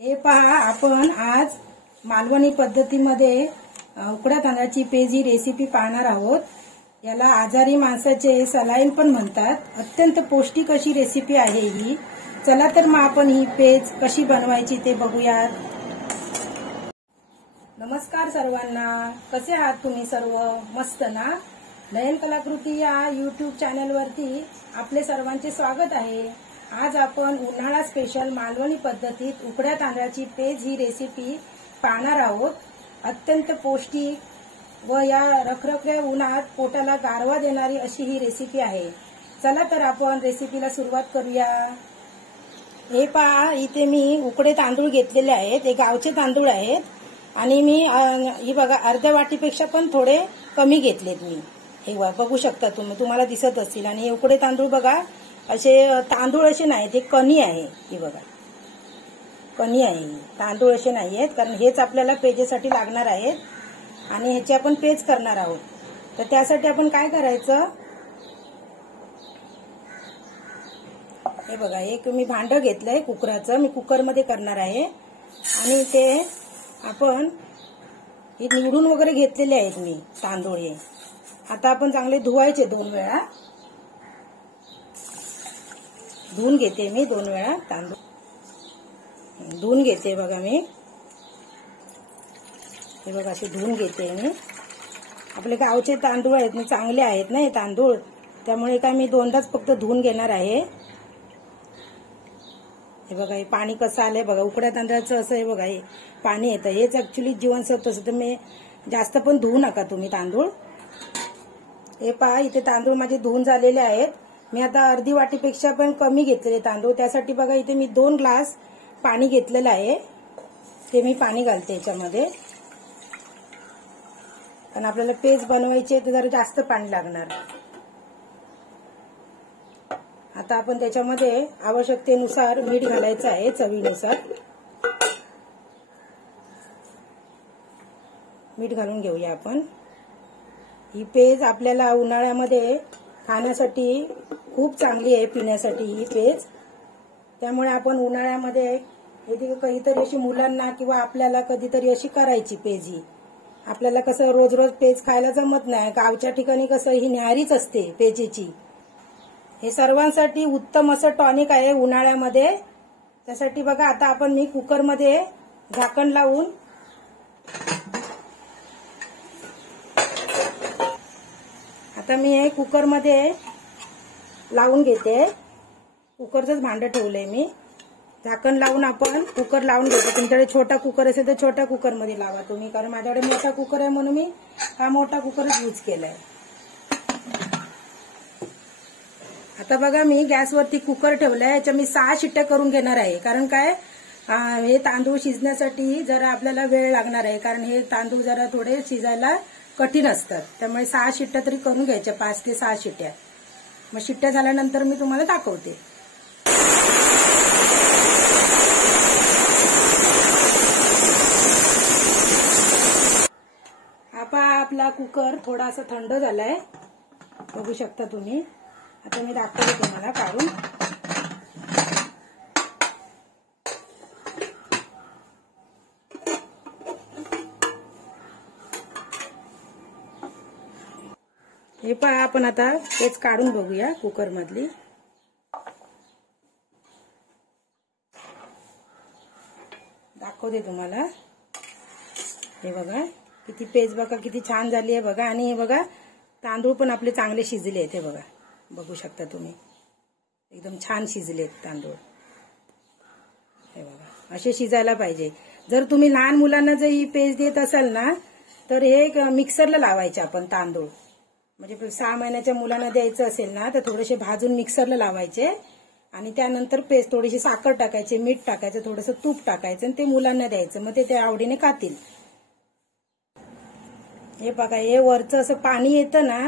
हे पहा, आपण आज मालवणी पद्धतीमध्ये उकड्या तांदळाची पेज ही रेसिपी पाहणार आहोत। याला आजारी माणसाचे सलाईन पण म्हणतात। अत्यंत पौष्टिक अशी रेसिपी आहे ही। चला तर मग आपण ही पेज कशी बनवायची ते बघूयात। नमस्कार सर्वांना, कसे आहात तुम्ही सर्व? मस्त ना? नयन कलाकृती या YouTube चॅनल वरती आपले सर्वांचे स्वागत आहे। आज आपण उन्हाळा स्पेशल मालवणी पद्धतीत उकड्या तांदळाची पेज ही रेसिपी पाहणार आहोत। अत्यंत पौष्टिक व या रखरख्या उन्हात पोटाला गारवा देणारी अशी ही रेसिपी आहे। चला तर आपण रेसिपीला सुरुवात करूया। हे पहा, इथे मी उकडे तांदूळ घेतलेले आहेत। हे गावचे तांदूळ आहेत आणि मी ही बघा अर्ध्या वाटीपेक्षा पण थोडे कमी घेतलेत मी। हे बघू शकता तुम्हाला दिसत असतील। आणि हे उकडे तांदूळ बघा, असे तांदूळ असे नाहीत, हे कणी आहे। ही बघा कणी आहे, तांदूळ असे नाहीयेत, कारण हेच आपल्याला पेजेसाठी लागणार आहेत आणि ह्याची आपण पेज करणार आहोत। तर त्यासाठी आपण काय करायचं, हे बघा एक मी भांड घेतलंय कुकराचं, मी कुकरमध्ये करणार आहे। आणि ते आपण हे निवडून वगैरे घेतलेले आहेत मी तांदूळ। हे आता आपण चांगले धुवायचे 2 वेळा। धुवून घेते मी 2 वेळा तांदूळ धुवून घेते बघा मी। हे बघा असे धुवून घेते मी। आपले गावचे तांदूळ आहेत ना, चांगले आहेत ना हे तांदूळ, त्यामुळे काय मी 2दाच फक्त धुवून घेणार आहे। हे बघा हे पाणी कसं आलंय बघा, उकड्या तांदळाचं असं आहे बघा, हे पाणी येतं, हेच ऍक्च्युली जीवनसत्व असतं। मी जास्त पण धुवू नका तुम्ही तांदूळ। हे पहा, इथे तांदूळ माझे धुवून झालेले आहेत। मी आता अर्धी वाटीपेक्षा पण कमी घेतलेले तांदूळ, त्यासाठी बघा इथे मी 2 ग्लास पाणी घेतलेलं आहे। ते मी पाणी घालते याच्यामध्ये, कारण आपल्याला पेज बनवायची आहे तर जरा जास्त पाणी लागणार। आता आपण त्याच्यामध्ये आवश्यकतेनुसार मीठ घालायचं आहे, चवीनुसार मीठ घालून घेऊया आपण। ही पेज आपल्याला उन्हाळ्यामध्ये खाण्यासाठी खूप चांगली आहे, पिण्यासाठी ही पेज। त्यामुळे आपण उन्हाळ्यामध्ये कधीतरी अशी मुलांना किंवा आपल्याला कधीतरी अशी करायची पेज ही। आपल्याला कसं रोज रोज पेज खायला जमत नाही, गावच्या ठिकाणी कसं ही न्याहारीच असते पेजेची। हे सर्वांसाठी उत्तम असं टॉनिक आहे उन्हाळ्यामध्ये। त्यासाठी बघा आता आपण मी कुकरमध्ये झाकण लावून आता मी हे कुकरमध्ये लावून घेते। कुकरचंच भांड ठेवलंय मी, झाकण लावून आपण कुकर लावून घेतो। तुमच्याकडे छोटा कुकर असेल तर छोट्या कुकरमध्ये लावा तुम्ही, कारण माझ्याकडे मोठा कुकर आहे म्हणून मी हा मोठा कुकरच यूज केलाय। आता बघा मी गॅसवरती कुकर ठेवलाय, याच्या मी 6 शिट्ट्या करून घेणार आहे। कारण काय, हे तांदूळ शिजण्यासाठी जरा आपल्याला वेळ लागणार आहे, कारण हे तांदूळ जरा थोडे शिजायला कठीण असतात। त्यामुळे 6 शिट्ट्या तरी करून घ्यायच्या, 5 ते 6 शिट्ट्या। मग शिट्ट्या झाल्यानंतर मी तुम्हाला दाखवते। आपला कुकर थोडासा थंड झालाय, बघू शकता तुम्ही। आता मी दाखवते तुम्हाला काढून। हे पहा, आपण आता तेच काढून बघूया कुकर मधली। दाखवते तुम्हाला। हे बघा किती पेज बघा किती छान झाली आहे बघा। आणि हे बघा तांदूळ पण आपले चांगले शिजले आहेत, हे बघा बघू शकता तुम्ही, एकदम छान शिजले आहेत तांदूळ। हे बघा असे शिजायला पाहिजे। जर तुम्ही लहान मुलांना जर ही पेज देत असाल ना, तर हे मिक्सरला लावायचे आपण तांदूळ। म्हणजे 6 महिन्याच्या मुलांना द्यायचं असेल ना, तर थोडेसे भाजून मिक्सरला लावायचे आणि त्यानंतर पेस्ट, थोडीशी साखर टाकायची, मीठ टाकायचं, थोडंसं तूप टाकायचं आणि ते मुलांना द्यायचं, मग ते आवडीने खातील। हे बघा हे वरचं असं पाणी येतं ना,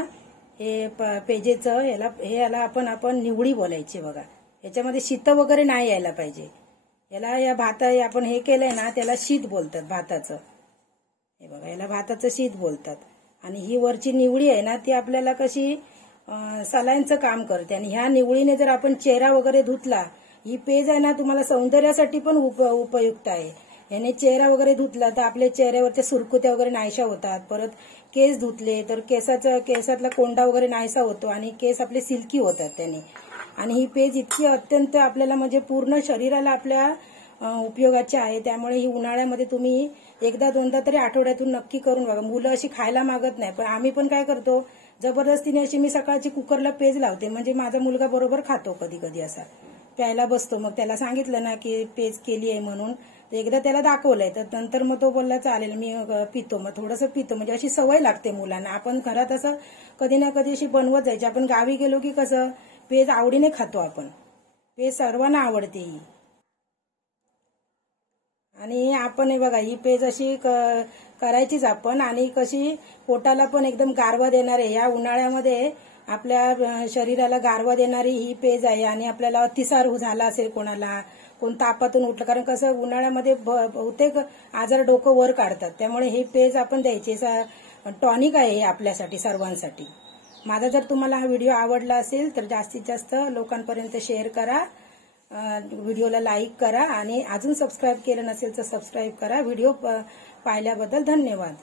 हे पेजेचं, याला आपण निवडी बोलायची बघा। याच्यामध्ये शीत वगैरे नाही यायला पाहिजे। याला या भात आपण हे केलंय ना, त्याला शीत बोलतात भाताचं। हे बघा याला भाताचं शीत बोलतात। आणि ही वरची निवडी आहे ना, ती आपल्याला कशी सलाईनचं काम करते। आणि ह्या निवडीने जर आपण चेहरा वगैरे धुतला ही पेज आहे ना तुम्हाला सौंदर्यासाठी पण उपयुक्त आहे। याने चेहरा वगैरे धुतला तर आपल्या चेहऱ्यावरच्या सुरकुत्या वगैरे नाहीशा होतात। परत केस धुतले तर केसातला कोंडा वगैरे नाहीसा होतो आणि केस आपले सिल्की होतात त्याने। आणि ही पेज इतकी अत्यंत आपल्याला म्हणजे पूर्ण शरीराला आपल्या उपयोगाची आहे। त्यामुळे ही उन्हाळ्यामध्ये तुम्ही एकदा दोनदा तरी आठवड्यातून नक्की करून बघा। मुलं अशी खायला मागत नाही, पण आम्ही पण काय करतो, जबरदस्तीने अशी मी सकाळची कुकरला पेज लावते, म्हणजे माझा मुलगा बरोबर खातो। कधी कधी असा प्यायला बसतो, मग त्याला सांगितलं ना की पेज केली आहे म्हणून, एकदा त्याला दाखवलंय तर नंतर मग तो बोलला चालेल मी पितो, मग थोडंसं पितो, म्हणजे अशी सवय लागते मुलांना। आपण घरात असं कधी ना कधी अशी बनवत जायची। आपण गावी गेलो की कसं पेज आवडीने खातो आपण, पेज सर्वांना आवडते ही। आणि आपण हे बघा ही पेज अशी करायचीच आपण, आणि कशी पोटाला पण एकदम गारवा देणारे, या उन्हाळ्यामध्ये आपल्या शरीराला गारवा देणारी ही पेज आहे। आणि आपल्याला अतिसार झाला असेल कोणाला, कोण तापातून उठलं, कारण कसं उन्हाळ्यामध्ये बहुतेक आजार डोकं वर काढतात, त्यामुळे ही पेज आपण द्यायची। टॉनिक आहे हे आपल्यासाठी सर्वांसाठी। माझा जर तुम्हाला हा व्हिडिओ आवडला असेल तर जास्तीत जास्त लोकांपर्यंत शेअर करा, व्हिडिओला लाईक करा, आणि अजून सबस्क्राईब केलं नसेल तर सबस्क्राईब करा। व्हिडिओ पाहिल्याबद्दल धन्यवाद।